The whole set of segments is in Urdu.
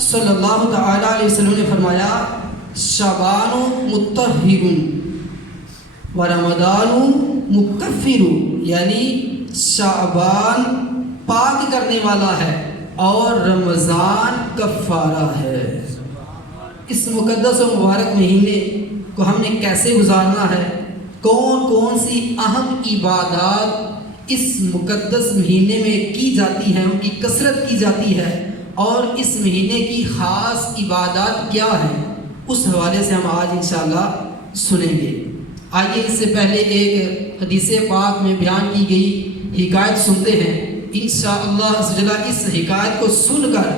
صلی اللہ تعالی علیہ وسلم نے فرمایا شعبان مطہر و رمضان مکفر، یعنی شعبان پاک کرنے والا ہے اور رمضان کفارہ ہے۔ اس مقدس و مبارک مہینے کو ہم نے کیسے گزارنا ہے، کون کون سی اہم عبادات اس مقدس مہینے میں کی جاتی ہیں، ان کی کثرت کی جاتی ہے، اور اس مہینے کی خاص عبادات کیا ہیں، اس حوالے سے ہم آج انشاءاللہ سنیں گے۔ آئیے اس سے پہلے ایک حدیث پاک میں بیان کی گئی حکایت سنتے ہیں۔ انشاءاللہ اس حکایت کو سن کر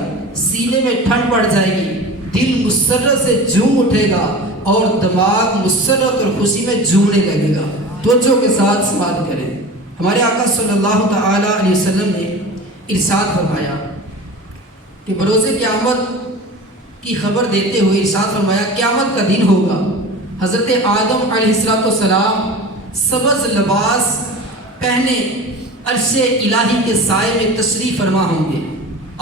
سینے میں ٹھنڈ پڑ جائے گی، دل مسرت سے جھوم اٹھے گا اور دماغ مسرت اور خوشی میں جھومنے لگے گا۔ توجہ کے ساتھ سماعت کریں۔ ہمارے آقا صلی اللہ تعالی علیہ وسلم نے ارشاد فرمایا کہ بروز قیامت کی خبر دیتے ہوئے ارشاد فرمایا قیامت کا دن ہوگا، حضرت آدم علیہ السلام سبز لباس پہنے عرش الہی کے سائے میں تشریف فرما ہوں گے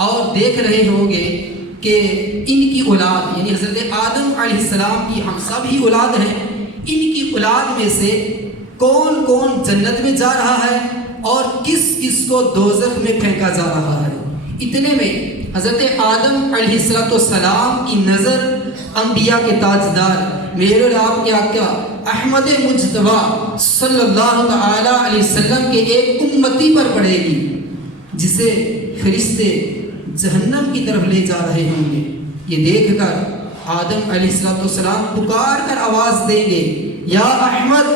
اور دیکھ رہے ہوں گے کہ ان کی اولاد، یعنی حضرت آدم علیہ السلام کی ہم سب ہی اولاد ہیں، ان کی اولاد میں سے کون کون جنت میں جا رہا ہے اور کس کس کو دوزخ میں پھینکا جا رہا ہے۔ اتنے میں حضرت آدم علیہ السلام کی نظر انبیاء کے تاجدار میرے اور آپ کے آقا احمد مجتبی صلی اللہ تعالی علیہ وسلم کے ایک امتی پر پڑے گی، جسے فرشتے جہنم کی طرف لے جا رہے ہوں گے۔ یہ دیکھ کر آدم علیہ السلام پکار کر آواز دیں گے یا احمد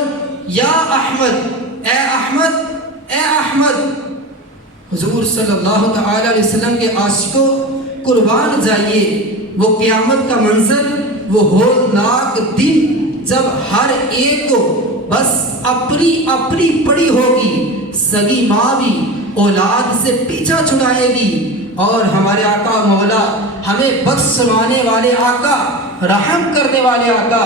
یا احمد، اے احمد اے احمد۔ حضور صلی اللہ تعالی علیہ وسلم کے عاشقوں قربان جائیے، وہ قیامت کا منظر، وہ ہولناک دن جب ہر ایک کو بس اپنی اپنی پڑی ہوگی، سگی ماں بھی اولاد سے پیچھا چھڑائے گی، اور ہمارے آقا مولا ہمیں بخشوانے والے آقا، رحم کرنے والے آقا،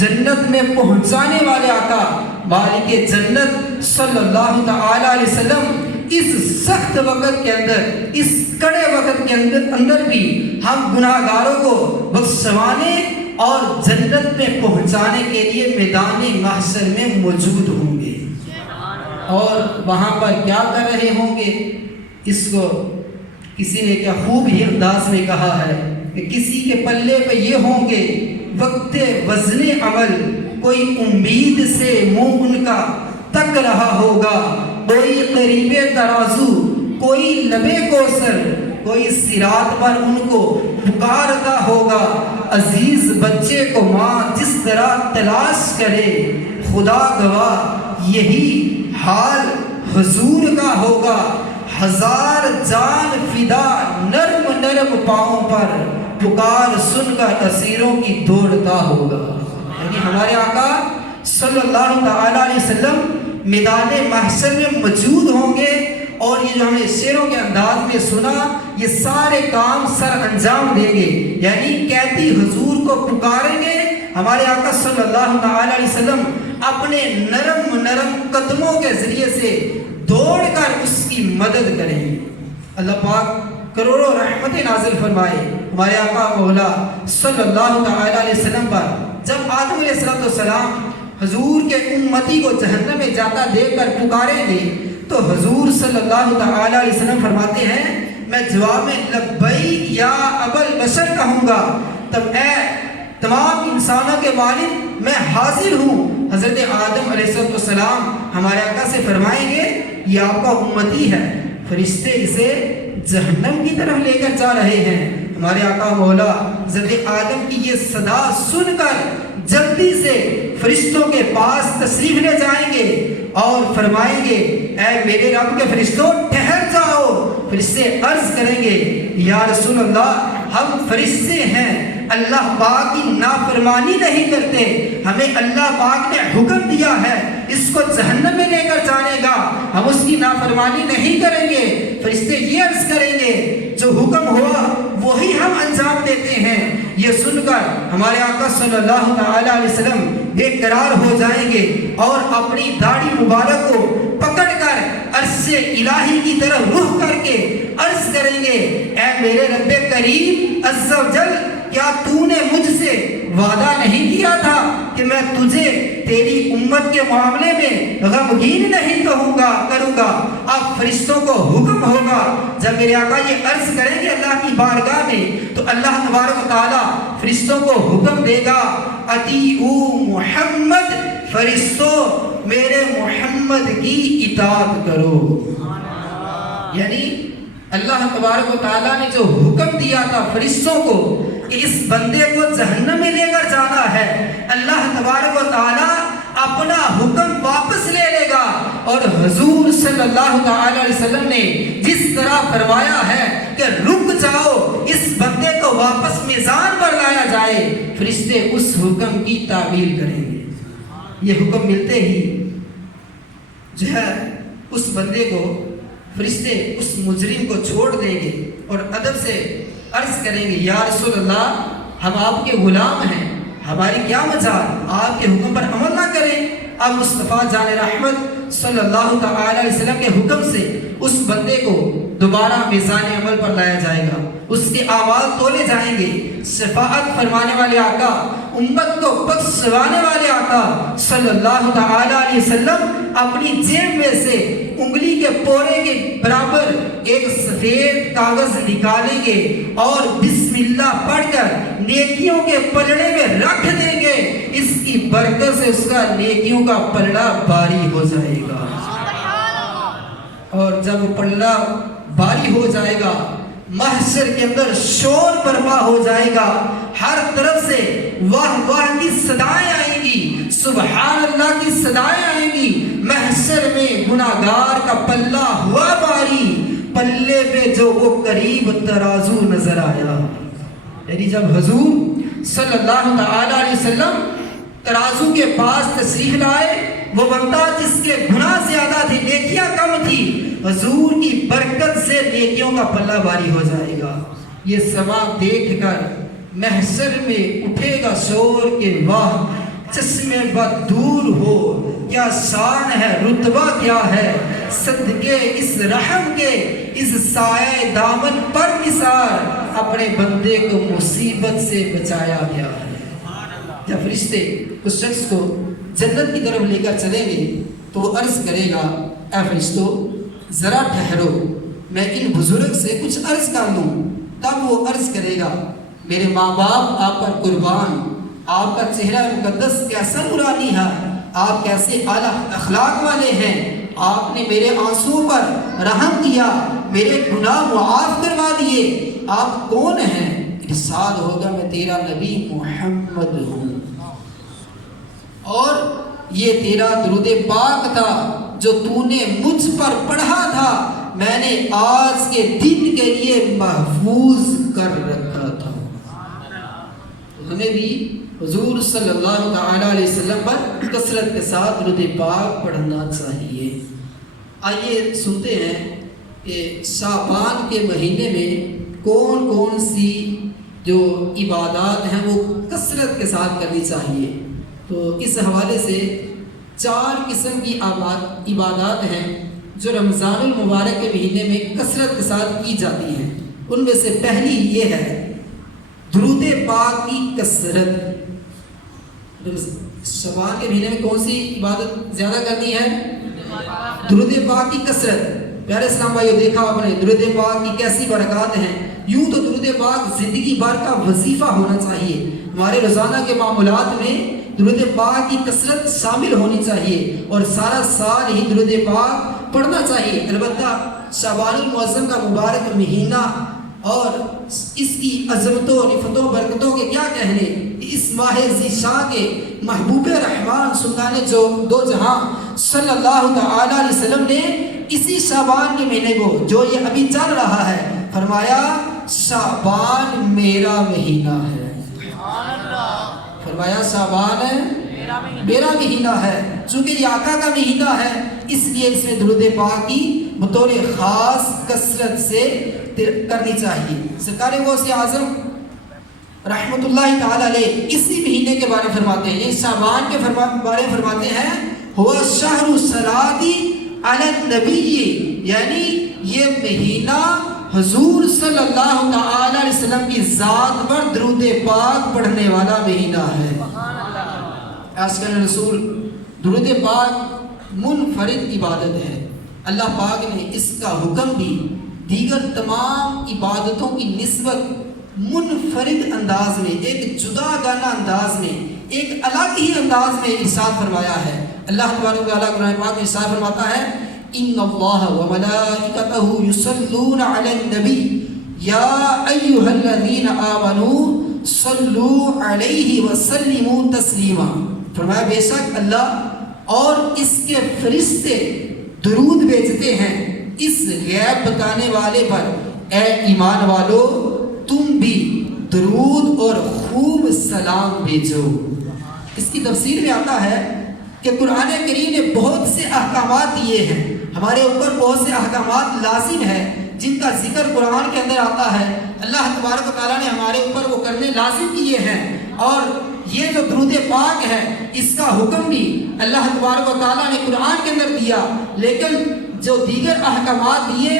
جنت میں پہنچانے والے آقا مالک جنت صلی اللہ تعالی علیہ وسلم اس سخت وقت کے اندر، اس کڑے وقت کے اندر بھی ہم گناہ گاروں کو بخشوانے اور جنت میں پہنچانے کے لیے میدان محشر میں موجود ہوں گے۔ اور وہاں پر کیا کر رہے ہوں گے، اس کو کسی نے کیا خوب ہی انداز میں کہا ہے کہ کسی کے پلے پہ یہ ہوں گے وقت وزن عمل، کوئی امید سے منہ ان کا تک رہا ہوگا، کوئی قریب ترازو، کوئی لبے کوثر، کوئی صراط پر ان کو پکارتا ہوگا۔ عزیز بچے کو ماں جس طرح تلاش کرے، خدا گواہ یہی حال حضور کا ہوگا۔ ہزار جان فدا نرم نرم پاؤں پر، پکار سن کر اسیروں کی دوڑتا ہوگا۔ یعنی ہمارے آقا صلی اللہ تعالی علیہ وسلم میدان محشر میں موجود ہوں گے، اور یہ جو ہم نے شعروں کے انداز میں سنا، یہ سارے کام سر انجام دیں گے، یعنی قیدی حضور کو پکاریں گے، ہمارے آقا صلی اللہ تعالی علیہ وسلم اپنے نرم نرم قدموں کے ذریعے سے دوڑ کر اس کی مدد کریں گے۔ اللہ پاک کروڑوں رحمت نازل فرمائے ہمارے آقا مولا صلی اللہ تعالی علیہ وسلم پر۔ جب آدم علیہ السلام حضور کے امتی کو جہنم میں جاتا دیکھ کر پکاریں گے، تو حضور صلی اللہ تعالی علیہ وسلم فرماتے ہیں میں جواب میں لبیک یا ابل بشر کہوں گا، تب اے تمام انسانوں کے والد میں حاضر ہوں۔ حضرت آدم علیہ السلام ہمارے آقا سے فرمائیں گے یہ آپ کا امتی ہے، فرشتے اسے جہنم کی طرف لے کر جا رہے ہیں۔ ہمارے آقا مولا حضرت آدم کی یہ صدا سن کر جلدی سے فرشتوں کے پاس تشریف لے جائیں گے اور فرمائیں گے اے میرے رب کے فرشتوں ٹھہر جاؤ۔ فرشتے عرض کریں گے یا رسول اللہ ہم فرشتے ہیں، اللہ پاک کی نافرمانی نہیں کرتے، ہمیں اللہ پاک نے حکم دیا ہے اس کو جہنم میں لے کر جانے کا، ہم اس کی نافرمانی نہیں کریں گے۔ فرشتے یہ عرض کریں گے جو حکم ہوا وہی ہم انجام دیتے ہیں۔ یہ سن کر ہمارے آقا صلی اللہ تعالی علیہ وسلم بے قرار ہو جائیں گے اور اپنی داڑھی مبارک کو پکڑ کر عرش الہی کی طرف رخ کر کے عرض کریں گے اے میرے رب کریم عز و جل، کیا تو نے مجھ سے وعدہ نہیں کیا تھا کہ میں تجھے تیری امت کے معاملے میں غمگین نہیں کروں گا؟ اب فرشتوں کو حکم ہوگا، جب میرے آقا یہ عرض کریں گے اللہ کی بارگاہ میں، تو اللہ تبارک و تعالیٰ فرشتوں کو حکم دے گا اطیعوا محمد، فرشتوں میرے محمد کی اطاعت کرو۔ یعنی اللہ تبارک و تعالیٰ نے جو حکم دیا تھا فرشتوں کو کہ اس بندے کو جہنم میں لے کر جانا ہے، اللہ تبارک و تعالیٰ اپنا حکم واپس لے لے گا، اور حضور صلی اللہ تعالی علیہ وسلم نے جس طرح فرمایا ہے کہ رک جاؤ، اس بندے کو واپس میزان پر لایا جائے، فرشتے اس حکم کی تعمیل کریں گے۔ یہ حکم ملتے ہی جو ہے اس بندے کو فرشتے اس مجرم کو چھوڑ دیں گے اور ادب سے عرض کریں گے یا رسول اللہ، ہم آپ کے غلام ہیں، ہماری کیا مجال، آپ کے حکم پر عمل نہ کریں۔ اب مصطفیٰ جان رحمت صلی اللہ تعالی علیہ وسلم کے حکم سے اس بندے کو دوبارہ میزان عمل پر لایا جائے گا، اس کے اعمال تولے جائیں گے۔ شفاعت فرمانے والے آقا، امت کو بخشوانے والے آقا صلی اللہ تعالی علیہ وسلم اپنی جیب میں سے انگلی کے پورے کے برابر ایک سفید کاغذ نکالیں گے اور بسم اللہ پڑھ کر نیکیوں کے پلڑے میں رکھ دیں گے، اس کی برکت سے اس کا نیکیوں کا پلڑا باری ہو جائے گا۔ اور جب پلڑا باری ہو جائے گا، محشر کے اندر شور برپا ہو جائے گا، ہر طرف سے واہ واہ کی صدائیں آئیں گی، سبحان اللہ کی صدائیں آئیں گی۔ محشر میں گناہگار کا پلہ ہوا باری، پلے پہ جو وہ قریب ترازو نظر آیا۔ یعنی جب حضور صلی اللہ تعالی علیہ وسلم ترازو کے پاس تشریف لائے، وہ بندہ جس کے گناہ زیادہ تھے، نیکیاں کم تھی، حضور کی برکت سے نیکیوں کا پلہ باری ہو جائے گا۔ یہ سما دیکھ کر محشر میں اٹھے گا شور کہ واہ، چشمے بد دور ہو، کیا شان ہے، رتبہ کیا ہے، صدقے اس رحم کے، اس سائے دامن پر نثار، اپنے بندے کو مصیبت سے بچایا گیا ہے۔ جب فرشتے اس شخص کو جنت کی طرف لے کر چلیں گے تو وہ عرض کرے گا اے فرشتوں ذرا ٹھہرو، میں ان بزرگ سے کچھ عرض کر لوں۔ تب وہ عرض کرے گا میرے ماں باپ آپ پر قربان، آپ کا چہرہ مقدس کیسا نورانی ہے، آپ کیسے اعلیٰ اخلاق والے ہیں، آپ نے میرے آنسوؤں پر رحم کیا، میرے گناہ معاف کروا دیے، آپ کون ہیں؟ ارشاد ہوگا میں تیرا نبی محمد ہوں، اور یہ تیرا درود پاک تھا جو تو نے مجھ پر پڑھا تھا، میں نے آج کے دن کے لیے محفوظ کر رکھا تھا۔ ہمیں بھی حضور صلی اللہ تعالی علیہ وسلم پر کثرت کے ساتھ درود پاک پڑھنا چاہیے۔ آئیے سنتے ہیں کہ شعبان کے مہینے میں کون کون سی جو عبادات ہیں وہ کثرت کے ساتھ کرنی چاہیے۔ تو اس حوالے سے 4 قسم کی عبادات ہیں جو رمضان المبارک کے مہینے میں کثرت کے ساتھ کی جاتی ہیں۔ ان میں سے پہلی یہ ہے درود پاک کی کثرت۔ شعبان کے مہینے میں کون سی عبادت زیادہ کرنی ہے؟ درود پاک کی کثرت۔ پیارے اسلام بھائیو، دیکھا آپ نے درود پاک کی کیسی برکات ہیں۔ یوں تو درود پاک زندگی بھر کا وظیفہ ہونا چاہیے، ہمارے روزانہ کے معمولات میں درود پاک کی کثرت شامل ہونی چاہیے اور سارا سال ہی درود پاک پڑھنا چاہیے۔ البتہ شعبان المعظم کا مبارک مہینہ اور اس کی عظمتوں رفتوں برکتوں کے کیا کہنے، اس ماہ ذیشان کے محبوب رحمان سلطان جو دو جہاں صلی اللہ تعالی علیہ وسلم نے اسی شعبان کے مہینے کو جو یہ ابھی چل رہا ہے فرمایا شعبان میرا مہینہ ہے۔ فرمایا شعبان میرا مہینہ ہے، چونکہ یہ آقا کا مہینہ ہے، اس لیے اس میں درود پاک کی بطور خاص کثرت سے کرنی چاہیے۔ سرکار غوث اعظم رحمت اللہ تعالی علیہ اسی مہینے کے بارے فرماتے ہیں، یہ شعبان کے بارے فرماتے ہیں ہوا شہر الصلاۃ علی النبی، یعنی یہ مہینہ حضور صلی اللہ تعالی علیہ وسلم کی ذات پر درود پاک پڑھنے والا مہینہ ہے۔ آج کل رسول درود پاک منفرد عبادت ہے، اللہ پاک نے اس کا حکم بھی دیگر تمام عبادتوں کی نسبت منفرد انداز میں، ایک جدا گانا انداز میں، ایک الگ ہی انداز میں ارشاد فرمایا ہے۔ اللہ تبارک و تعالیٰ قرآن پاک میں ارشاد فرماتا ہے ان اللہ وملائکتہ یصلون علی النبی یا ایھا الذین آمنوا صلوا علیہ وسلموا تسلیما، فرمایا بے شک اللہ اور اس کے فرشتے درود بھیجتے ہیں اس غیب بتانے والے پر، اے ایمان والو تم بھی درود اور خوب سلام بھیجو۔ اس کی تفسیر میں آتا ہے کہ قرآن کریم نے بہت سے احکامات دیے ہیں، ہمارے اوپر بہت سے احکامات لازم ہیں جن کا ذکر قرآن کے اندر آتا ہے، اللہ تبارک و تعالیٰ نے ہمارے اوپر وہ کرنے لازم کیے ہیں، اور یہ جو درود پاک ہے اس کا حکم بھی اللہ تبارک و تعالیٰ نے قرآن کے اندر دیا، لیکن جو دیگر احکامات دیے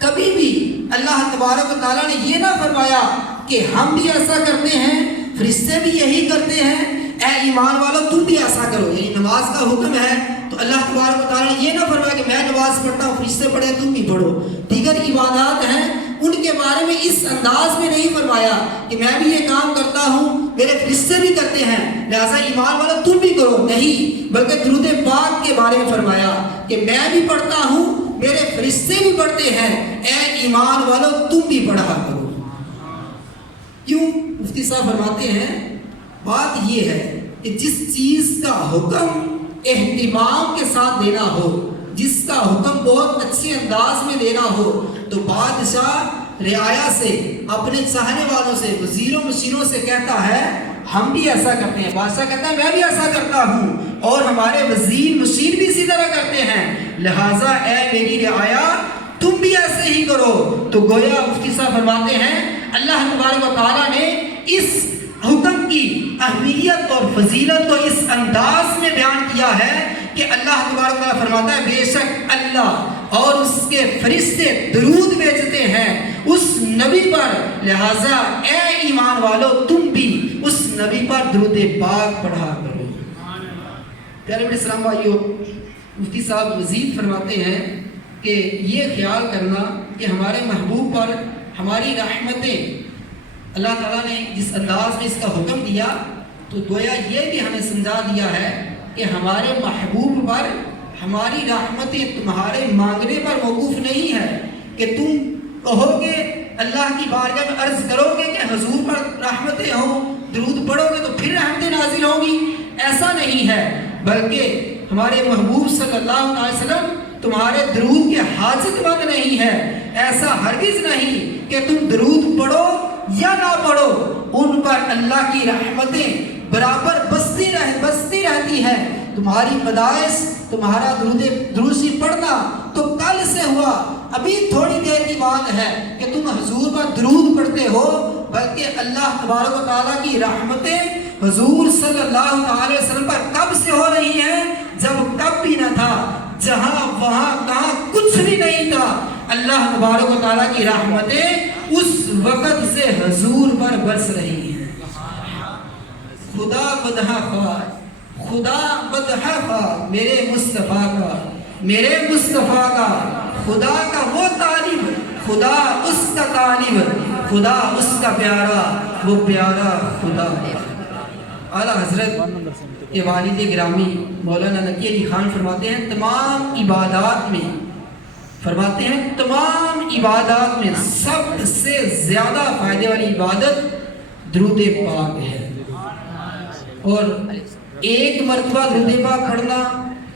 کبھی بھی اللہ تبارک و تعالیٰ نے یہ نہ فرمایا کہ ہم بھی ایسا کرتے ہیں، فرشتے بھی یہی کرتے ہیں، اے ایمان والو تم بھی ایسا کرو، یعنی نماز کا حکم ہے تو اللہ تبارک و تعالیٰ نے یہ نہ فرمایا کہ میں نماز پڑھتا ہوں فرشتے پڑھے تم بھی پڑھو، دیگر عبادات ہیں ان کے بارے میں اس انداز میں نہیں فرمایا کہ میں بھی یہ کام کرتا ہوں میرے فرشتے بھی کرتے ہیں لہذا ایمان والو تم بھی کرو، نہیں، بلکہ درود پاک کے بارے میں فرمایا کہ میں بھی پڑھتا ہوں میرے فرشتے بھی پڑھتے ہیں، اے ایمان والو تم بھی پڑھا کرو۔ کیوں؟ مفتی صاحب فرماتے ہیں بات یہ ہے کہ جس چیز کا حکم اہتمام کے ساتھ دینا ہو، جس کا حکم بہت اچھے انداز میں دینا ہو، تو بادشاہ رعایا سے، اپنے چاہنے والوں سے، وزیروں مشیروں سے کہتا ہے ہم بھی ایسا کرتے ہیں، بادشاہ کہتا ہے میں بھی ایسا کرتا ہوں، اور ہمارے وزیر مشیر بھی اسی طرح کرتے ہیں، لہٰذا اے میری رعایا تم بھی ایسے ہی کرو۔ تو گویا مفتی صاحب فرماتے ہیں اللہ تبارک و تعالیٰ نے اس حکم کی اہمیت اور فضیلت کو اس انداز میں بیان کیا ہے کہ اللہ تبارک و تعالیٰ فرماتا ہے بے شک اللہ اور اس کے فرشتے درود بھیجتے ہیں اس نبی پر، لہٰذا اے ایمان والو تم بھی اس نبی پر درود پاک پڑھا کرو۔ پیارے بڑے اسلام بھائیو، مفتی صاحب مزید فرماتے ہیں کہ یہ خیال کرنا کہ ہمارے محبوب پر ہماری رحمتیں، اللہ تعالیٰ نے جس انداز میں اس کا حکم دیا تو گویا یہ بھی ہمیں سمجھا دیا ہے کہ ہمارے محبوب پر ہماری رحمتیں تمہارے مانگنے پر موقوف نہیں ہے کہ تم کہو گے اللہ کی بارگاہ میں عرض کرو گے کہ حضور پر رحمتیں ہوں، درود پڑھو گے تو پھر رحمتیں نازل ہوں گی، ایسا نہیں ہے، بلکہ ہمارے محبوب صلی اللہ علیہ وسلم تمہارے درود کے حاجت مند نہیں ہے، ایسا ہرگز نہیں کہ تم درود پڑھو یا نہ پڑھو ان پر اللہ کی رحمتیں برابر بستی رہتی ہے۔ تمہاری پیدائش، تمہارا درود پڑھنا تو کل سے ہوا، ابھی تھوڑی دیر کی بات ہے کہ تم حضور پر درود پڑھتے ہو، بلکہ اللہ تبارک و تعالیٰ کی رحمتیں حضور صلی اللہ علیہ وسلم پر کب سے ہو رہی ہیں؟ جب کب بھی نہ تھا، جہاں وہاں کہاں کچھ بھی نہیں تھا، اللہ تبارک و تعالیٰ کی رحمتیں اس وقت سے حضور پر برس رہی ہیں۔ خدا بدہا خواہ، خدا بدہا خواہ میرے مصطفیٰ کا، میرے مصطفیٰ کا، خدا کا وہ طالب، خدا اس کا طالب، خدا اس کا پیارا، وہ پیارا خدا۔ اعلیٰ حضرت کے والد گرامی مولانا نقی علی خان فرماتے ہیں تمام عبادات میں، فرماتے ہیں تمام عبادات میں سب سے زیادہ فائدے والی عبادت درود پاک ہے، اور ایک مرتبہ درود پاک پڑھنا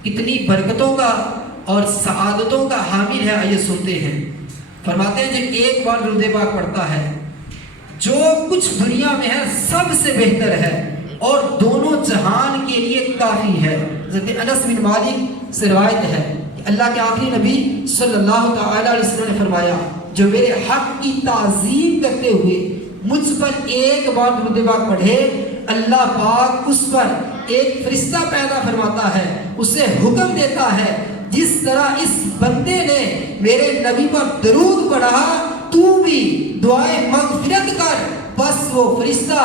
کتنی برکتوں کا اور سعادتوں کا حامل ہے، آئیے سنتے ہیں۔ فرماتے ہیں جب ایک بار درود پاک پڑھتا ہے جو کچھ دنیا میں ہے سب سے بہتر ہے اور دونوں جہان کے لیے کافی ہے۔ حضرت انس بن مالک سے روایت ہے کہ اللہ کے آخری نبی صلی اللہ تعالی علیہ وسلم نے فرمایا جو میرے حق کی تعظیم کرتے ہوئے مجھ پر ایک بار درود پاک پڑھے، اللہ پاک اس پر ایک فرشتہ پیدا فرماتا ہے، اسے حکم دیتا ہے جس طرح اس بندے نے میرے نبی پر درود پڑھا تو بھی دعائے مغفرت کر، بس وہ فرشتہ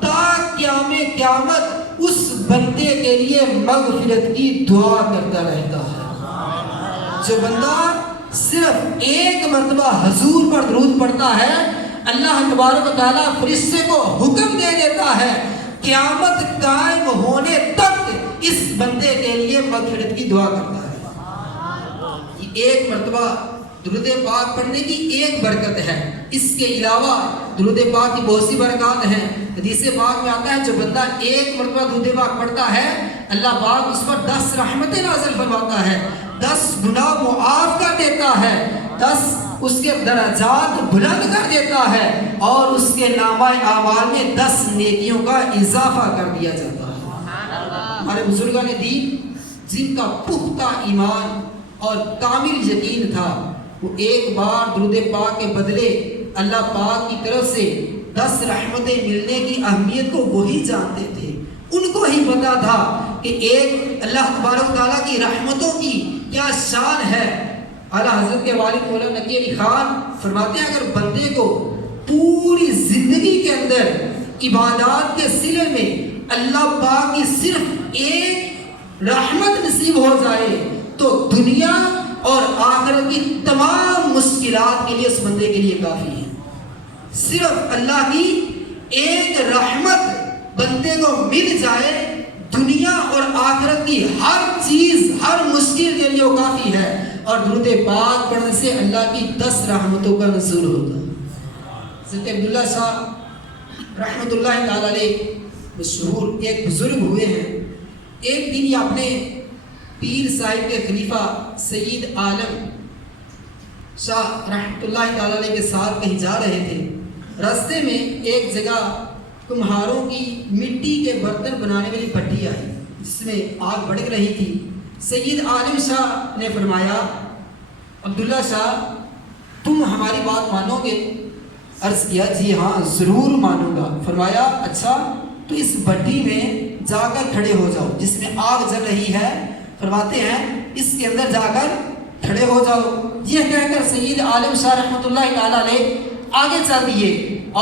تا قیام قیامت اس بندے کے لیے مغفرت کی دعا کرتا رہتا ہے۔ جو بندہ صرف ایک مرتبہ حضور پر درود پڑھتا ہے، اللہ تبارک و تعالیٰ فرشتے کو حکم دے دیتا ہے قیامت قائم ہونے تک اس بندے کے لیے مغفرت کی دعا کرتا ہے۔ یہ ایک مرتبہ درود پاک پڑھنے کی ایک برکت ہے، اس کے علاوہ درود پاک کی بہت سی برکات ہیں۔ حدیث پاک میں آتا ہے جو بندہ ایک مرتبہ درود پاک پڑھتا ہے اللہ پاک اس پر 10 رحمتیں نازل فرماتا ہے، 10 گناہ معاف کر دیتا ہے، 10 اس کے درجات بلند کر دیتا ہے، اور اس کے نامہ اعمال میں 10 نیکیوں کا اضافہ کر دیا جاتا ہے۔ ہمارے بزرگان دین جن کا پختہ ایمان اور کامل یقین تھا، وہ ایک بار درود پاک کے بدلے اللہ پاک کی طرف سے 10 رحمتیں ملنے کی اہمیت کو وہی جانتے تھے۔ ان کو ہی پتا تھا کہ ایک اللہ تبارک و تعالیٰ کی رحمتوں کی کیا شان ہے۔ اعلیٰ حضرت کے والد مولانا نقی علی خان فرماتے ہیں اگر بندے کو پوری زندگی کے اندر عبادات کے سلے میں اللہ پاک کی صرف ایک رحمت نصیب ہو جائے تو دنیا اور آخرت کی تمام مشکلات کے لیے اس بندے کے لیے کافی ہے۔ صرف اللہ کی ایک رحمت بندے کو مل جائے، دنیا اور آخرت کی ہر چیز ہر مشکل کے لیے وہ کافی ہے۔ اور درود پاک پڑھنے سے اللہ کی 10 رحمتوں کا نزول ہوتا ہے۔ حضرت عبداللہ شاہ رحمۃ اللہ تعالی علیہ مشہور ایک بزرگ ہوئے ہیں۔ ایک دن یہ اپنے پیر صاحب کے خلیفہ سید عالم شاہ رحمۃ اللہ تعالی علیہ کے ساتھ کہیں جا رہے تھے۔ راستے میں ایک جگہ کمہاروں کی مٹی کے برتن بنانے والی بھٹی آئی جس میں آگ بھڑک رہی تھی۔ سید عالم شاہ نے فرمایا عبداللہ شاہ تم ہماری بات مانو گے؟ عرض کیا جی ہاں ضرور مانوں گا۔ فرمایا اچھا تو اس بھٹی میں جا کر کھڑے ہو جاؤ جس میں آگ جل رہی ہے۔ فرماتے ہیں اس کے اندر جا کر کھڑے ہو جاؤ۔ یہ کہہ کر سید عالم شاہ رحمۃ اللہ تعالی علیہ آگے چل دیے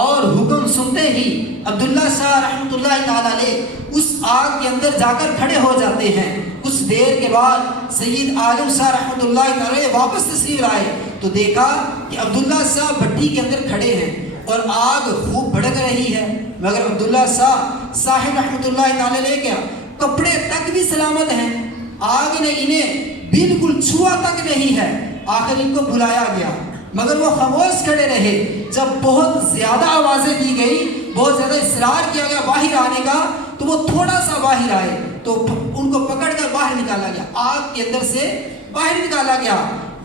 اور حکم سنتے ہی عبداللہ شاہ رحمۃ اللہ تعالی علیہ اس آگ کے اندر جا کر کھڑے ہو جاتے ہیں۔ کچھ دیر کے بعد سید عالم شاہ رحمۃ اللہ تعالی علیہ واپس تشریف لائے تو دیکھا کہ عبداللہ شاہ بھٹی کے اندر کھڑے ہیں اور آگ خوب بھڑک رہی ہے، مگر عبداللہ شاہ صاحب رحمۃ اللہ تعالی علیہ کے کپڑے تک بھی سلامت ہیں، آگ نے انہیں بالکل چھوا تک نہیں ہے۔ آخر ان کو بلایا گیا مگر وہ خاموش کھڑے رہے۔ جب بہت زیادہ آوازیں دی گئی، بہت زیادہ اصرار کیا گیا باہر آنے کا، تو وہ تھوڑا سا باہر آئے تو ان کو پکڑ کر باہر نکالا گیا، آگ کے اندر سے باہر نکالا گیا۔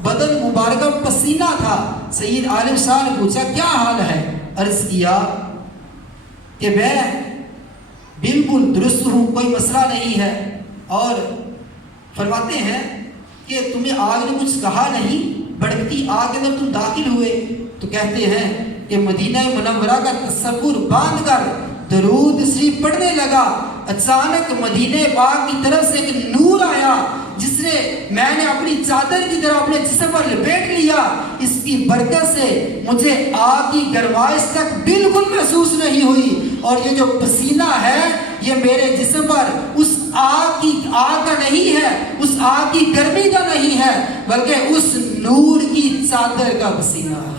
بدن مبارکہ پسینہ تھا۔ سید عالم شاہ نے پوچھا کیا حال ہے؟ عرض کیا کہ میں بالکل درست ہوں، کوئی مسئلہ نہیں ہے۔ اور فرماتے ہیں کہ تمہیں آگ نے کچھ کہا نہیں؟ بھڑکتی آگ کے اندر تم داخل ہوئے تو کہتے ہیں کہ مدینہ منورہ کا تصور باندھ کر درود شریف پڑھنے لگا۔ اچانک مدینہ پاک کی طرف سے ایک نور آیا جس نے میں نے اپنی چادر کی طرح اپنے جسم پر لپیٹ لیا۔ اس کی برکت سے مجھے آگ کی گرمائش تک بالکل محسوس نہیں ہوئی، اور یہ جو پسینہ ہے یہ میرے جسم پر اس آگ کا نہیں ہے، اس آگ کی گرمی کا نہیں ہے، بلکہ اس نور کی چادر کا پسینہ ہے۔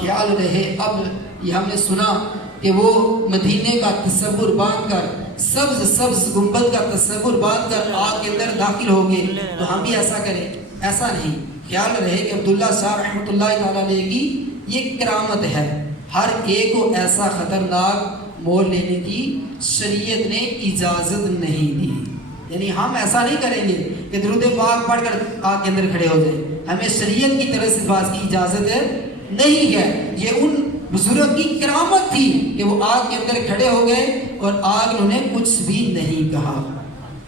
خیال رہے اب یہ ہم نے سنا کہ وہ مدینے کا تصور باندھ کر سبز گنبد کا تصور باندھ کر آگ کے اندر داخل ہو گئے، تو ہم بھی ایسا کریں؟ ایسا نہیں۔ خیال رہے کہ عبداللہ شاہ رحمۃ اللہ تعالی علیہ کی یہ کرامت ہے، ہر ایک کو ایسا خطرناک مول لینے کی شریعت نے اجازت نہیں دی۔ یعنی ہم ایسا نہیں کریں گے کہ درود پاک پڑھ کر آگ کے اندر کھڑے ہو جائیں، ہمیں شریعت کی طرف سے اس بات کی اجازت نہیں ہے۔ یہ ان بزرگ کی کرامت تھی کہ وہ آگ کے اندر کھڑے ہو گئے اور آگ انہوں نے کچھ بھی نہیں کہا۔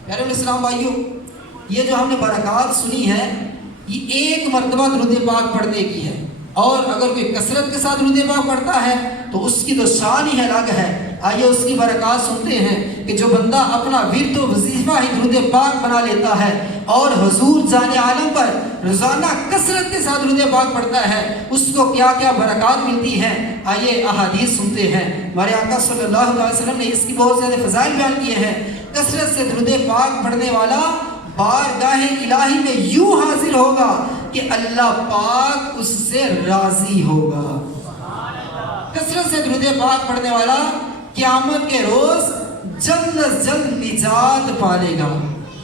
پیارے اسلام بھائیو، یہ جو ہم نے برکات سنی ہے یہ ایک مرتبہ درود پاک پڑھنے کی ہے، اور اگر کوئی کثرت کے ساتھ درود پاک پڑھتا ہے تو اس کی تو شان ہی الگ ہے۔ آئیے اس کی برکات سنتے ہیں کہ جو بندہ اپنا ورد و وظیفہ ہی درود پاک بنا لیتا ہے اور حضور جان عالم پر روزانہ کثرت کے ساتھ درود پاک پڑھتا ہے، اس کو کیا کیا برکات ملتی ہیں۔ آئیے احادیث سنتے ہیں۔ ہمارے آقا صلی اللہ علیہ وسلم نے اس کی بہت زیادہ فضائل بیان کیے ہیں۔ کثرت سے درود پاک پڑھنے والا بارگاہ الہی میں یوں حاضر ہوگا کہ اللہ پاک اس سے راضی ہوگا۔ کثرت سے درود پاک پڑھنے والا قیامت کے روز جلد از جلد نجات پالے گا۔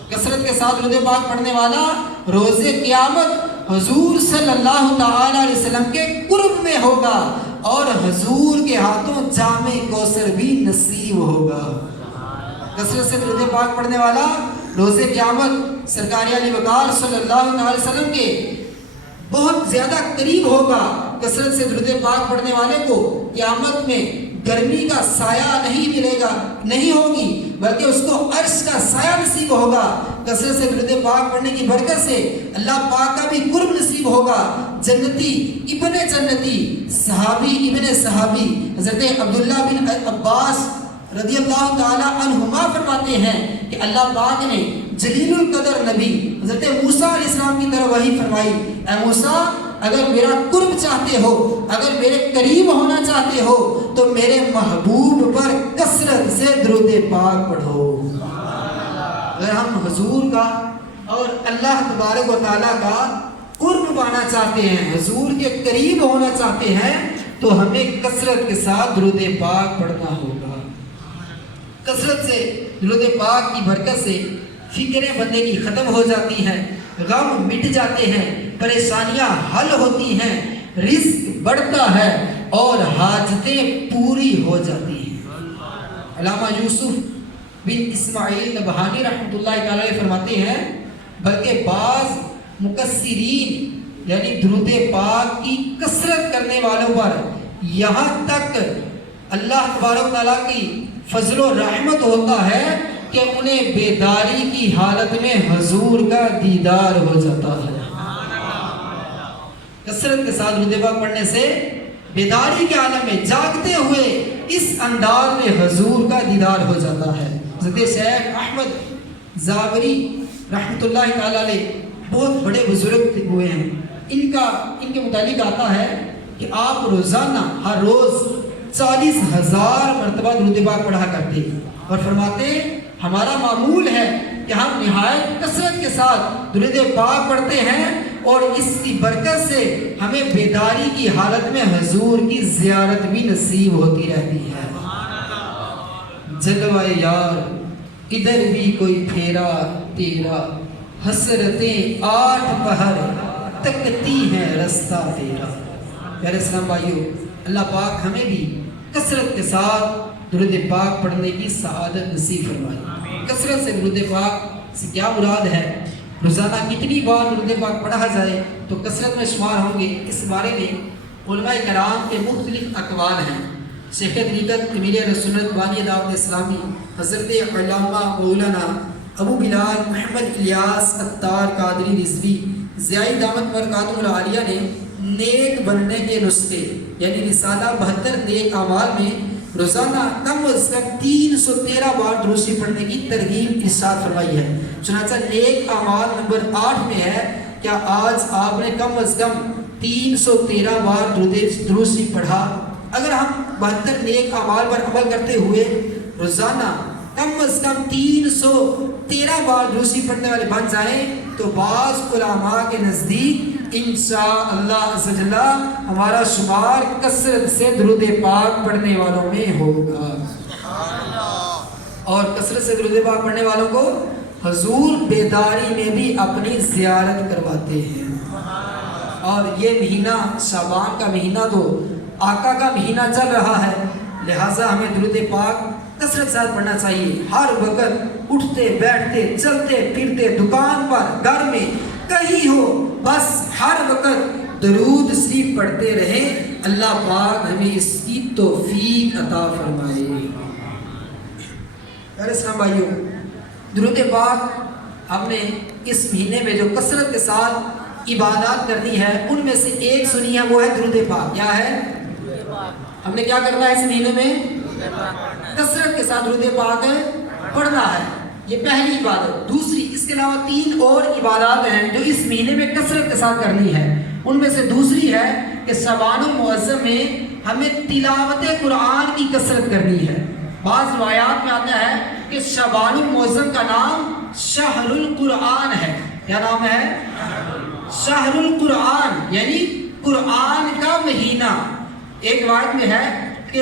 کثرت کے ساتھ درود پاک پڑھنے والا روز قیامت حضور صلی اللہ تعالی علیہ وسلم کے قرب میں ہوگا اور حضور کے ہاتھوں جام کوثر بھی نصیب ہوگا۔ کثرت سے درود پاک پڑھنے والا روز قیامت سرکار علی وقار صلی اللہ علیہ وسلم کے بہت زیادہ قریب ہوگا۔ کثرت سے درود پاک پڑھنے والے کو قیامت میں گرمی کا سایہ نہیں ملے گا، نہیں ہوگی، بلکہ اس کو عرش کا سایہ نصیب ہوگا۔ کثرت سے درود پاک پڑھنے کی برکت سے اللہ پاک کا بھی قرب نصیب ہوگا۔ جنتی ابن جنتی، صحابی ابن صحابی حضرت عبداللہ بن عباس رضی اللہ تعالی عنہما فرماتے ہیں کہ اللہ پاک نے جلیل القدر نبی حضرت موسیٰ علیہ السلام کی طرف وحی فرمائی، اے موسیٰ اگر میرا قرب چاہتے ہو، اگر میرے قریب ہونا چاہتے ہو تو میرے محبوب پر کثرت سے درود پاک پڑھو۔ اگر ہم حضور کا اور اللہ تبارک و تعالیٰ کا قرب پانا چاہتے ہیں، حضور کے قریب ہونا چاہتے ہیں، تو ہمیں کثرت کے ساتھ درود پاک پڑھنا ہوگا۔ کثرت سے درود پاک کی برکت سے فکریں بندے کی ختم ہو جاتی ہیں، غم مٹ جاتے ہیں، پریشانیاں حل ہوتی ہیں، رزق بڑھتا ہے اور حاجتیں پوری ہو جاتی ہیں۔ علامہ یوسف بن اسماعیل نبہانی رحمۃ اللہ تعالی فرماتے ہیں بلکہ بعض مکثرین یعنی درود پاک کی کثرت کرنے والوں پر یہاں تک اللہ تبارک و تعالیٰ کی فضل و رحمت ہوتا ہے کہ انہیں بیداری کی حالت میں حضور کا دیدار ہو جاتا ہے۔ کثرت کے ساتھ درود پاک پڑھنے سے بیداری کے عالم میں جاگتے ہوئے اس انداز میں حضور کا دیدار ہو جاتا ہے۔ حضرت شیخ احمد زابری رحمۃ اللہ تعالی علیہ بہت بڑے بزرگ ہوئے ہیں، ان کے متعلق آتا ہے کہ آپ روزانہ ہر روز 40,000 مرتبہ درود پاک پڑھا کرتے اور فرماتے ہمارا معمول ہے کہ ہم نہایت کثرت کے ساتھ درود پاک پڑھتے ہیں اور اس کی برکت سے ہمیں بیداری کی حالت میں حضور کی زیارت بھی نصیب ہوتی رہتی ہے۔ جلوہ یار ادھر بھی کوئی پھیرا تیرا، حسرتیں 8 پہر تکتی ہیں رستہ تیرا۔ پیارے اسلام بھائیو، اللہ پاک ہمیں بھی کثرت کے ساتھ درود پاک پڑھنے کی سعادت نصیب فرمائے۔ کثرت سے درود پاک سے کیا مراد ہے، روزانہ کتنی بار درود پاک پڑھا جائے تو کثرت میں شمار ہوں گے، اس بارے میں علماء کرام کے مختلف اقوال ہیں۔ شیخ طریقت امیر سنت بانی دعوت اسلامی حضرت علامہ مولانا ابو بلال محمد الیاس عطار قادری رضوی ضیائی دامت برکاتہ العالیہ نے نیک بننے کے نسخے یعنی رسالہ 72 نیک اعمال میں روزانہ کم از کم 313 بار درود شریف پڑھنے کی ترغیب ارشاد فرمائی ہے۔ چنانچہ نیک اعمال نمبر 8 میں ہے کیا آج آپ نے کم از کم 313 بار درود شریف پڑھا؟ اگر ہم 72 نیک اعمال پر عمل کرتے ہوئے روزانہ کم از کم 313 بار درود شریف پڑھنے والے بن جائیں تو بعض علماء کے نزدیک انشاءاللہ عز و جل ہمارا شمار کثرت سے درود پاک پڑھنے والوں میں ہوگا۔ اور کثرت سے درود پاک پڑھنے والوں کو حضور بیداری میں بھی اپنی زیارت کرواتے ہیں۔ اور یہ مہینہ شعبان کا مہینہ تو آقا کا مہینہ چل رہا ہے، لہٰذا ہمیں درود پاک کثرت سے پڑھنا چاہیے۔ ہر وقت اٹھتے بیٹھتے چلتے پھرتے دکان پر گھر میں کہیں ہو بس ہر وقت درود شریف پڑھتے رہیں، اللہ پاک ہمیں اس کی توفیق عطا فرمائے۔ میرے اسلام بھائیو، درود پاک ہم نے اس مہینے میں جو کثرت کے ساتھ عبادات کرنی ہے ان میں سے ایک سنی ہے، وہ ہے درود پاک۔ کیا ہے؟ ہم نے کیا کرنا ہے اس مہینے میں؟ کثرت کے ساتھ درود پاک پڑھنا ہے، یہ پہلی عبادت۔ دوسری، اس کے علاوہ 3 اور عبادات ہیں جو اس مہینے میں کثرت کے ساتھ کرنی ہے۔ ان میں سے دوسری ہے کہ شعبان المعظم میں ہمیں تلاوت قرآن کی کثرت کرنی ہے۔ بعض روایات میں آتا ہے کہ شعبان المعظم کا نام شہر القرآن ہے۔ کیا نام ہے؟ شہر القرآن، یعنی قرآن کا مہینہ۔ ایک روایت میں ہے کہ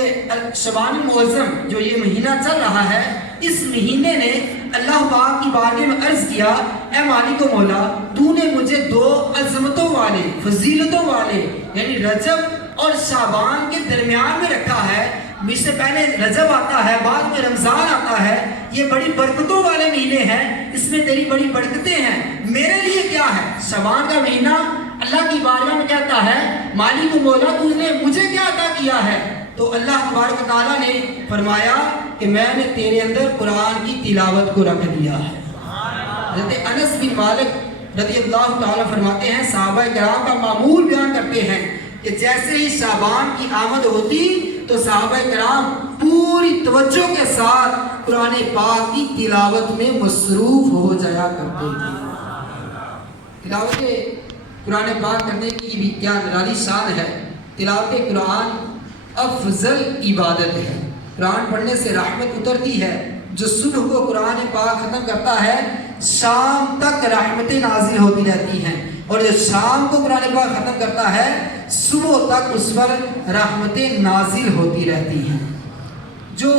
شعبان المعظم جو یہ مہینہ چل رہا ہے، اس مہینے نے اللہ پاک کی بارگاہ میں عرض کیا، اے مالک و مولا، تو نے مجھے 2 عظمتوں والے، فضیلتوں والے، یعنی رجب اور شعبان کے درمیان میں رکھا ہے۔ مجھ سے پہلے رجب آتا ہے، بعد میں رمضان آتا ہے، یہ بڑی برکتوں والے مہینے ہیں، اس میں تیری بڑی برکتیں ہیں، میرے لیے کیا ہے؟ شعبان کا مہینہ اللہ کی بارگاہ میں کہتا ہے، مالک و مولا تو نے مجھے کیا عطا کیا ہے؟ تو اللہ تبارک و تعالیٰ نے فرمایا کہ میں نے تیرے اندر قرآن کی تلاوت کو رکھ دیا ہے۔ حضرت انس بن مالک رضی اللہ تعالیٰ فرماتے ہیں، صحابہ کرام کا معمول بیان کرتے ہیں کہ جیسے ہی شعبان کی آمد ہوتی تو صحابہ کرام پوری توجہ کے ساتھ قرآن پاک کی تلاوت میں مصروف ہو جایا کرتے تھے۔ تلاوت قرآن پاک کرنے کی بھی کیا نرالی شان ہے۔ تلاوت قرآن افضل عبادت ہے۔ قرآن پڑھنے سے رحمت اترتی ہے۔ جو صبح کو قرآن پاک ختم کرتا ہے، شام تک رحمتیں نازل ہوتی رہتی ہیں، اور جو شام کو قرآن پاک ختم کرتا ہے، صبح تک اس پر رحمتیں نازل ہوتی رہتی ہیں۔ جو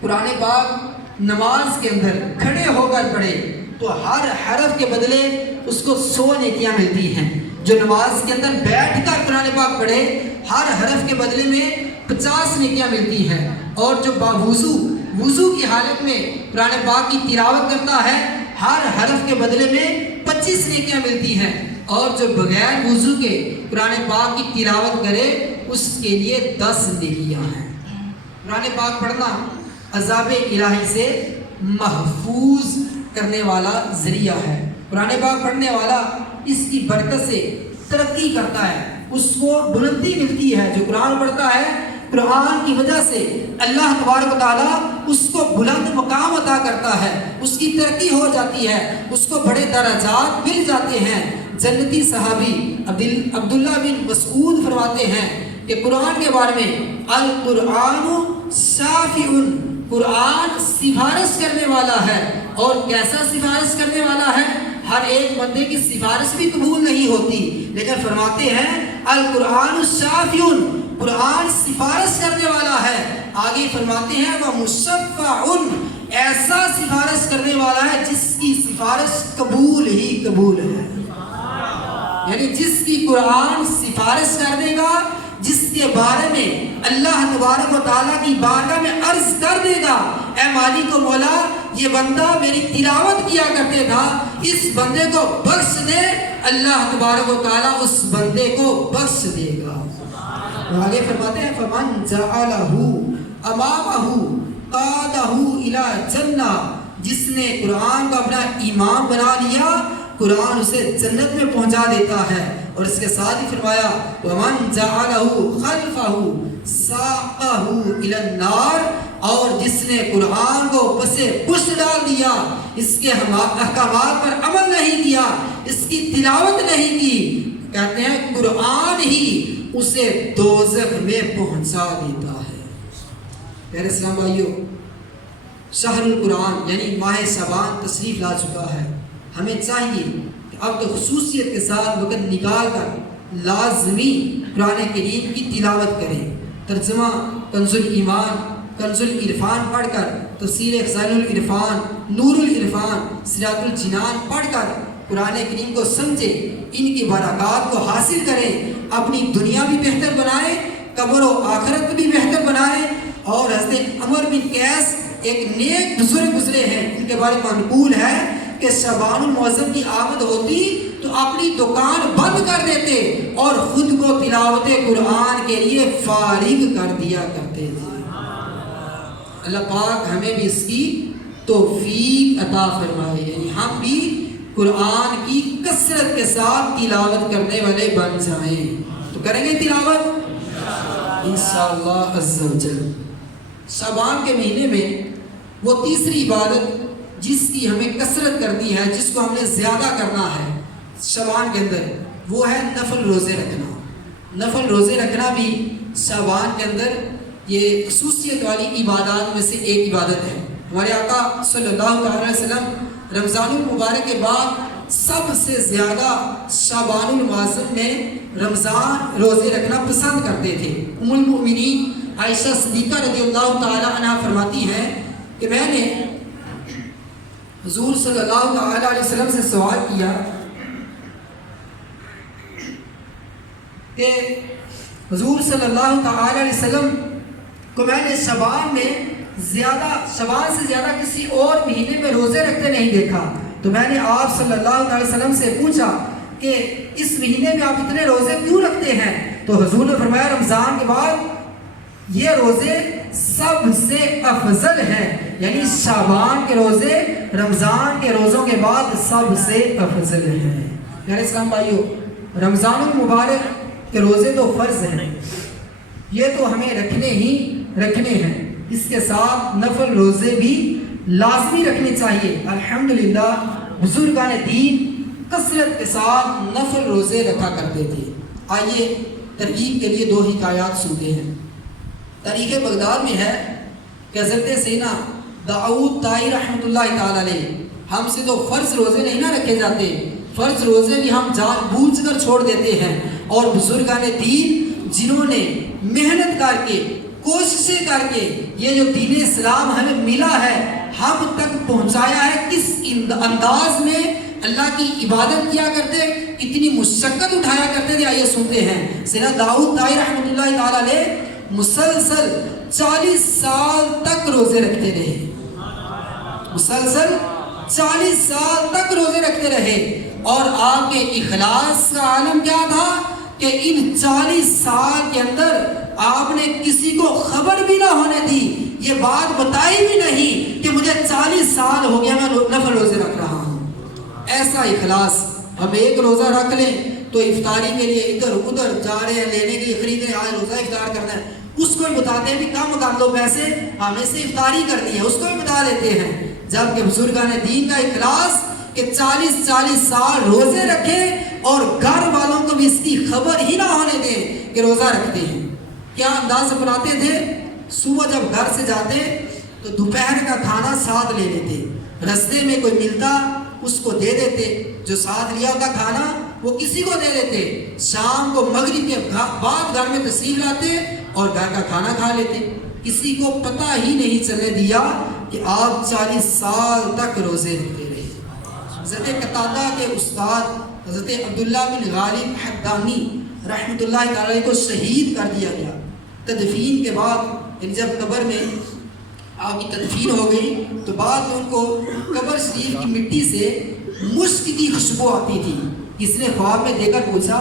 قرآن پاک نماز کے اندر کھڑے ہو کر پڑھے تو ہر حرف کے بدلے اس کو 100 نیکیاں ملتی ہیں۔ جو نماز کے اندر بیٹھ کر قرآن پاک پڑھے، ہر حرف کے بدلے میں 50 نیکیاں ملتی ہیں، اور جو وضو کی حالت میں قرآن پاک کی تلاوت کرتا ہے، ہر حرف کے بدلے میں 25 نیکیاں ملتی ہیں، اور جو بغیر وضو کے قرآن پاک کی تلاوت کرے اس کے لیے 10 نیکیاں ہیں۔ قرآن پاک پڑھنا عذاب الہی سے محفوظ کرنے والا ذریعہ ہے۔ قرآن پاک پڑھنے والا اس کی برکت سے ترقی کرتا ہے، اس کو بلندی ملتی ہے۔ جو قرآن پڑھتا ہے، قرآن کی وجہ سے اللہ تبارک و تعالیٰ اس کو بلند مقام عطا کرتا ہے، اس کی ترقی ہو جاتی ہے، اس کو بڑے درجات مل جاتے ہیں۔ جنتی صحابی عبداللہ بن مسعود فرماتے ہیں کہ قرآن کے بارے میں، القرآن شافع، قرآن سفارش کرنے والا ہے۔ اور کیسا سفارش کرنے والا ہے؟ ہر ایک بندے کی سفارش بھی قبول نہیں ہوتی، لیکن فرماتے ہیں القرآن شافع، قرآن سفارش کرنے والا ہے۔ آگے فرماتے ہیں وہ مشفع، ایسا سفارش کرنے والا ہے جس کی سفارش قبول ہی قبول ہے۔ یعنی جس کی قرآن سفارش کر دے گا، جس کے بارے میں اللہ تبارک و تعالیٰ کی بارگاہ میں عرض کر دے گا، اے مالک و مولا، یہ بندہ میری تلاوت کیا کرتے تھا، اس بندے کو بخش دے، اللہ تبارک و تعالیٰ اس بندے کو بخش دے گا۔ آگے فرماتے ہیں فمن جعلہ امامہ قادہ الی جنہ، جس نے قرآن کو اپنا امام بنا لیا، قرآن اسے جنت میں پہنچا دیتا ہے۔ اور اس کے ساتھ ہی فرمایا وَمَنْ جَعَلَهُ خَلْفَهُ سَاقَهُ إِلَى النَّارِ، اور جس نے قرآن کو پسے پشت ڈال دیا، اس کے احکامات پر عمل نہیں کیا، اس کی تلاوت نہیں کی، کہتے ہیں قرآن ہی اسے دوزخ میں پہنچا دیتا ہے۔ پیارے اسلام بھائیو، شہر القرآن یعنی ماہ شعبان تشریف لا چکا ہے۔ ہمیں چاہیے کہ اب تو خصوصیت کے ساتھ وقت نکال کر لازمی قرآن کریم کی تلاوت کریں۔ ترجمہ کنز الایمان، کنز العرفان پڑھ کر، تفسیر خزائن العرفان، نور العرفان، صراط الجنان پڑھ کر قرآن کریم کو سمجھیں، ان کی برکات کو حاصل کریں، اپنی دنیا بھی بہتر بنائیں، قبر و آخرت بھی بہتر بنائیں۔ اور حضرت عمر بن قیس ایک نیک بزرگ گزرے ہیں، ان کے بارے میں منقول ہے کہ شعبان المعظم کی آمد ہوتی تو اپنی دکان بند کر دیتے اور خود کو تلاوت قرآن کے لیے فارغ کر دیا کرتے تھے۔ اللہ پاک ہمیں بھی اس کی توفیق عطا فرمائے، یعنی ہم بھی قرآن کی کثرت کے ساتھ تلاوت کرنے والے بن جائیں۔ تو کریں گے تلاوت انشاءاللہ عز و جل۔ شعبان کے مہینے میں وہ تیسری عبادت جس کی ہمیں کثرت کرنی ہے، جس کو ہم نے زیادہ کرنا ہے شعبان کے اندر، وہ ہے نفل روزے رکھنا۔ نفل روزے رکھنا بھی شعبان کے اندر یہ خصوصیت والی عبادات میں سے ایک عبادت ہے۔ ہمارے آقا صلی اللہ علیہ وسلم رمضان المبارک کے بعد سب سے زیادہ شعبان المعظم میں رمضان روزے رکھنا پسند کرتے تھے۔ ام المؤمنین عائشہ صدیقہ رضی اللہ تعالی عنہ فرماتی ہیں کہ میں نے حضور صلی اللہ علیہ وسلم سے سوال کیا کہ حضور صلی اللہ علیہ وسلم کو میں نے شعبان سے زیادہ کسی اور مہینے میں روزے رکھتے نہیں دیکھا، تو میں نے آپ صلی اللہ علیہ وسلم سے پوچھا کہ اس مہینے میں آپ اتنے روزے کیوں رکھتے ہیں؟ تو حضور نے فرمایا رمضان کے بعد یہ روزے سب سے افضل ہیں، یعنی شعبان کے روزے رمضان کے روزوں کے بعد سب سے افضل ہیں۔ میرے اسلام بھائیو، رمضان المبارک کے روزے تو فرض ہیں، یہ تو ہمیں رکھنے ہیں، اس کے ساتھ نفل روزے بھی لازمی رکھنے چاہیے۔ الحمدللہ بزرگان دین کثرت کے ساتھ نفل روزے رکھا کرتے تھے۔ آئیے ترغیب کے لیے دو حکایات سنتے ہیں۔ تاریخ بغداد میں ہے کہ حضرت سیدنا داؤد طائی رحمۃ اللہ تعالی علیہ، ہم سے تو فرض روزے نہیں نہ رکھے جاتے، فرض روزے بھی ہم جان بوجھ کر چھوڑ دیتے ہیں، اور بزرگان دین جنہوں نے محنت کر کے کوششیں کر کے یہ جو دین اسلام ہمیں ملا ہے ہم تک پہنچایا ہے، کس انداز میں اللہ کی عبادت کیا کرتے، کتنی مشقت اٹھایا کرتے تھے، آئیے سنتے ہیں۔ سیدنا داؤد طائی رحمۃ اللہ تعالی علیہ مسلسل 40 سال تک روزے رکھتے رہے، مسلسل 40 سال تک روزے رکھتے رہے، اور آپ کے اخلاص کا عالم کیا تھا کہ ان 40 سال کے اندر آپ نے کسی کو خبر بھی نہ ہونے دی، یہ بات بتائی بھی نہیں کہ مجھے 40 سال ہو گیا میں نفل روزے رکھ رہا ہوں۔ ایسا اخلاص، ہم ایک روزہ رکھ لیں تو افطاری کے لیے ادھر ادھر جا رہے ہیں، لینے کے لیے خرید رہے ہیں، آج روزہ افطار کرنا ہے، اس کو بھی بتاتے ہیں کہ کم کر لو پیسے، ہمیں سے افطاری کرنی ہے، اس کو بھی بتا دیتے ہیں۔ جبکہ بزرگان دین کا اخلاص کہ 40 سال روزے رکھے اور گھر والوں کو بھی اس کی خبر ہی نہ ہونے دیں کہ روزہ رکھتے ہیں۔ کیا انداز اپناتے تھے؟ صبح جب گھر سے جاتے تو دوپہر کا کھانا ساتھ لے لیتے، رستے میں کوئی ملتا اس کو دے دیتے، جو ساتھ لیا ہوتا کھانا وہ کسی کو دے دیتے، شام کو مغرب کے بعد گھر میں تشریف لاتے اور گھر کا کھانا کھا لیتے، کسی کو پتہ ہی نہیں چلنے دیا کہ آپ 40 سال تک روزے رکھتے رہے۔ حضرت قتادہ کے استاد حضرت عبداللہ بن غالب حدانی رحمۃ اللہ تعالی کو شہید کر دیا گیا۔ تدفین کے بعد جب قبر میں آپ کی تدفین ہو گئی تو بعد میں ان کو قبر شریف کی مٹی سے مشک کی خوشبو آتی تھی۔ کس نے خواب میں دے کر پوچھا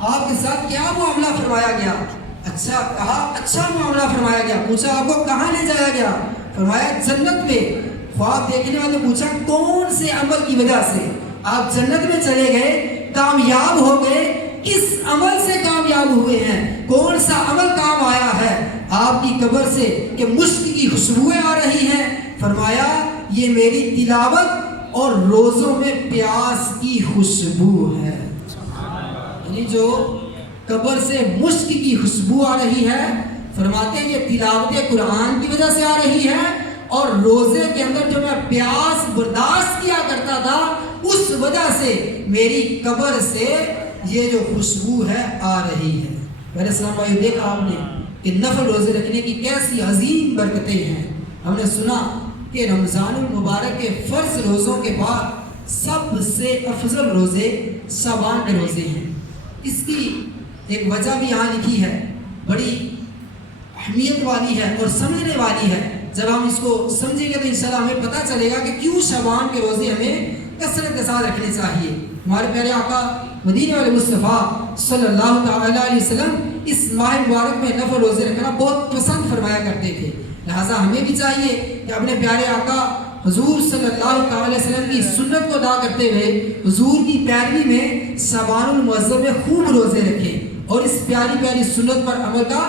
آپ کے ساتھ کیا معاملہ فرمایا گیا؟ اچھا کہا، اچھا معاملہ فرمایا گیا۔ پوچھا آپ کو کہاں لے جایا گیا؟ فرمایا جنت میں۔ خواب دیکھنے والے پوچھا کون سے عمل کی وجہ سے آپ جنت میں چلے گئے، کامیاب ہو گئے، کس عمل سے کامیاب ہوئے ہیں، کون سا عمل کام آیا ہے آپ کی قبر سے کہ مشک کی خوشبوئیں آ رہی ہیں؟ فرمایا یہ میری تلاوت اور روزوں میں پیاس کی خوشبو ہے۔ یعنی جو قبر سے مشک کی خوشبو آ رہی ہے، فرماتے ہیں یہ تلاوت قرآن کی وجہ سے آ رہی ہے، اور روزے کے اندر جو میں پیاس برداشت کیا کرتا تھا اس وجہ سے میری قبر سے یہ جو خوشبو ہے آ رہی ہے۔ میرے اسلام بھائی دیکھا آپ نے کہ نفل روزے رکھنے کی کیسی عظیم برکتیں ہیں۔ ہم نے سنا کہ رمضان المبارک کے فرض روزوں کے بعد سب سے افضل روزے شعبان کے روزے ہیں۔ اس کی ایک وجہ بھی یہاں لکھی ہے، بڑی اہمیت والی ہے اور سمجھنے والی ہے۔ جب ہم اس کو سمجھیں گے تو انشاءاللہ ہمیں پتہ چلے گا کہ کیوں شعبان کے روزے ہمیں کثرت کے ساتھ رکھنے چاہیے۔ ہمارے پیارے آقا مدینے والے مصطفیٰ صلی اللہ تعالی علیہ وسلم اس ماہ مبارک میں نفل روزے رکھنا بہت پسند فرمایا کرتے تھے، لہٰذا ہمیں بھی چاہیے کہ اپنے پیارے آقا حضور صلی اللہ تعالی علیہ وسلم کی سنت کو ادا کرتے ہوئے حضور کی پیروی میں شعبان المعظم میں خوب روزے رکھیں اور اس پیاری پیاری سنت پر عمل کا